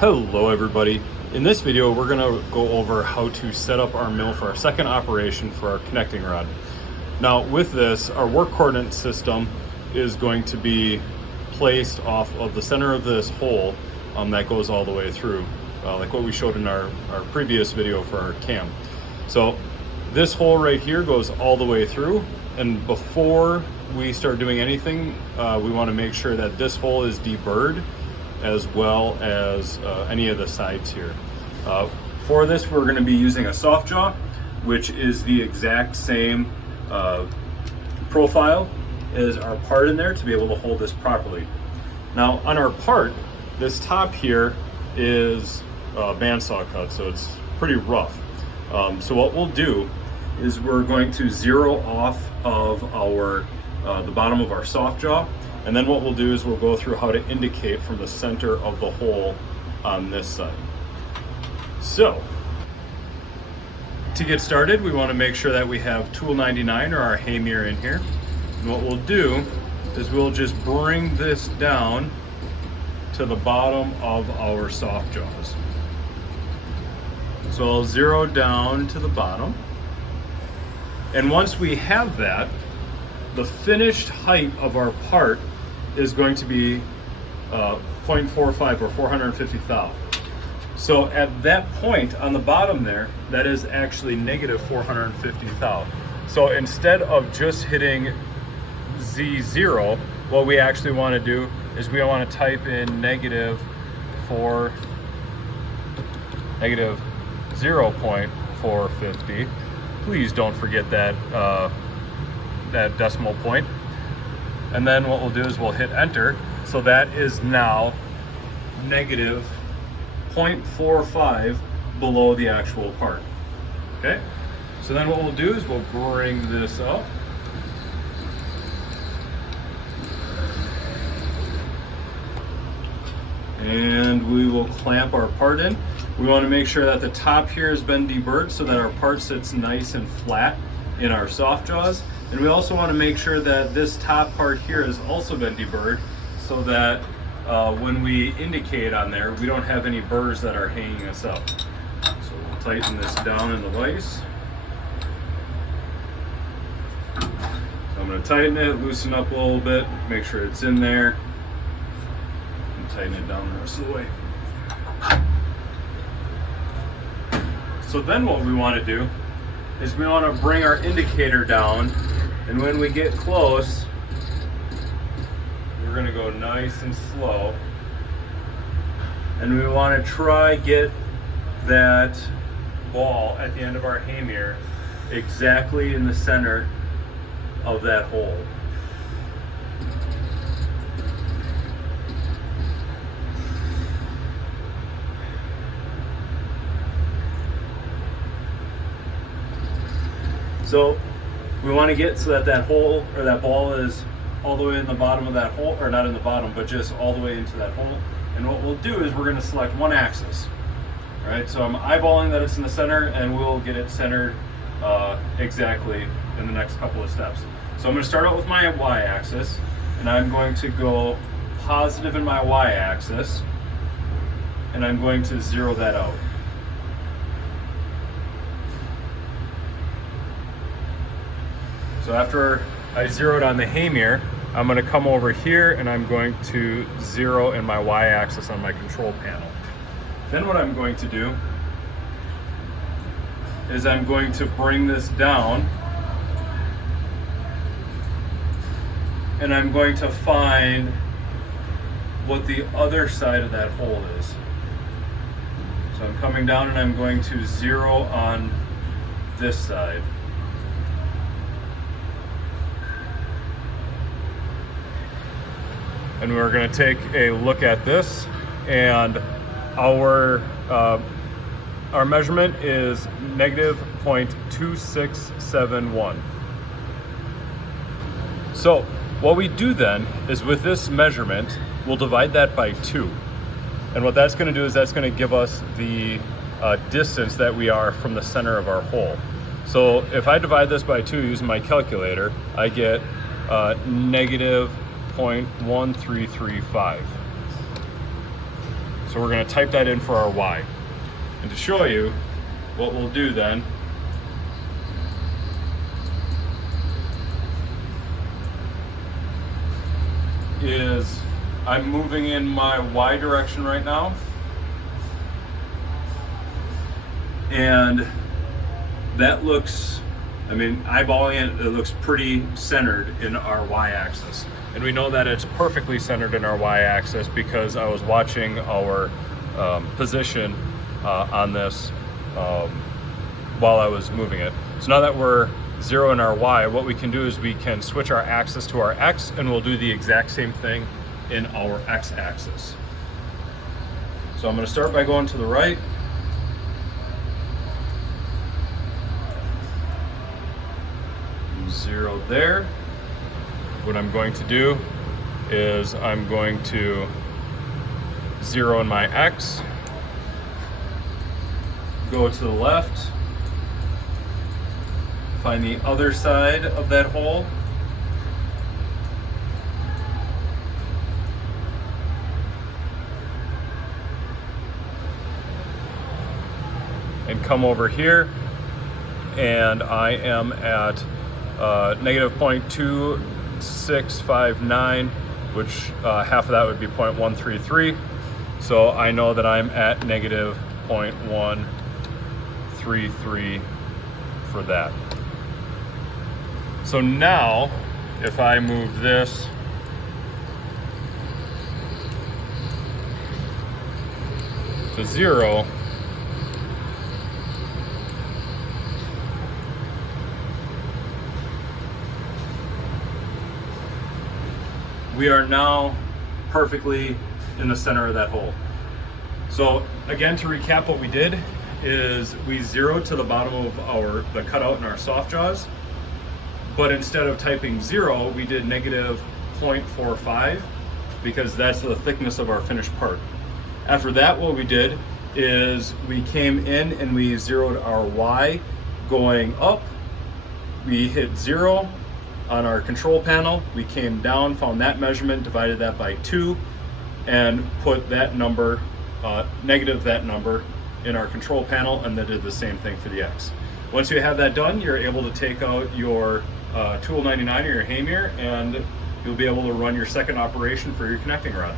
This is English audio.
Hello everybody. In this video we're going to go over how to set up our mill for our second operation for our connecting rod. Now with this, our work coordinate system is going to be placed off of the center of this hole that goes all the way through, like what we showed in our previous video for our cam. So this hole right here goes all the way through, and before we start doing anything, we want to make sure that this hole is deburred as well as any of the sides here. For this, we're going to be using a soft jaw, which is the exact same profile as our part in there to be able to hold this properly. Now on our part, this top here is bandsaw cut, so it's pretty rough. So what we'll do is we're going to zero off of our the bottom of our soft jaw, and then what we'll do is we'll go through how to indicate from the center of the hole on this side. So to get started, we want to make sure that we have tool 99 or our hay mirror in here. And what we'll do is we'll just bring this down to the bottom of our soft jaws. So I'll zero down to the bottom. And once we have that, the finished height of our part is going to be 0.45 or 450 thou. So at that point on the bottom there, that is actually negative 450 thou. So instead of just hitting Z0, what we actually want to do is we want to type in negative 0.450. Please don't forget that that decimal point. And then what we'll do is we'll hit enter. So that is now negative 0.45 below the actual part. Okay, so then what we'll do is we'll bring this up. And we will clamp our part in. We want to make sure that the top here has been deburred so that our part sits nice and flat in our soft jaws. And we also want to make sure that this top part here has also been deburred so that when we indicate on there, we don't have any burrs that are hanging us up. So we'll tighten this down in the vise. So I'm going to tighten it, loosen up a little bit, make sure it's in there, and tighten it down the rest of the way. So then what we want to do is we want to bring our indicator down, and when we get close, we're going to go nice and slow, and we want to try get that ball at the end of our hay mirror exactly in the center of that hole. So we want to get so that that hole or that ball is all the way in the bottom of that hole, or not in the bottom, but just all the way into that hole. And what we'll do is we're going to select one axis. All right, so I'm eyeballing that it's in the center, and we'll get it centered exactly in the next couple of steps. So I'm going to start out with my y-axis, and I'm going to go positive in my y-axis, and I'm going to zero that out. So after I zeroed on the hay mirror, I'm going to come over here and I'm going to zero in my y-axis on my control panel. Then what I'm going to do is I'm going to bring this down, and I'm going to find what the other side of that hole is. So I'm coming down and I'm going to zero on this side. And we're going to take a look at this, and our measurement is negative 0.2671. So what we do then is with this measurement, we'll divide that by 2. And what that's going to do is that's going to give us the distance that we are from the center of our hole. So if I divide this by 2 using my calculator, I get negative 0.1335. So we're going to type that in for our Y. And to show you what we'll do then, is I'm moving in my Y direction right now, and that looks, I mean, eyeballing it, it looks pretty centered in our Y axis. And we know that it's perfectly centered in our Y axis because I was watching our position on this while I was moving it. So now that we're 0 in our Y, what we can do is we can switch our axis to our X, and we'll do the exact same thing in our X axis. So I'm going to start by going to the right. Zero there. What I'm going to do is I'm going to 0 in my X, go to the left, find the other side of that hole, and come over here, and I am at negative 0.2659, which half of that would be 0.133. So I know that I'm at negative 0.133 for that. So now, if I move this to 0, we are now perfectly in the center of that hole. So again, to recap, what we did is we zeroed to the bottom of the cutout in our soft jaws, but instead of typing 0, we did negative 0.45 because that's the thickness of our finished part. After that, what we did is we came in and we zeroed our Y going up. We hit 0 on our control panel. We came down, found that measurement, divided that by 2, and put that number, negative that number, in our control panel, and then did the same thing for the X. Once you have that done, you're able to take out your Tool 99 or your Hammer, and you'll be able to run your second operation for your connecting rod.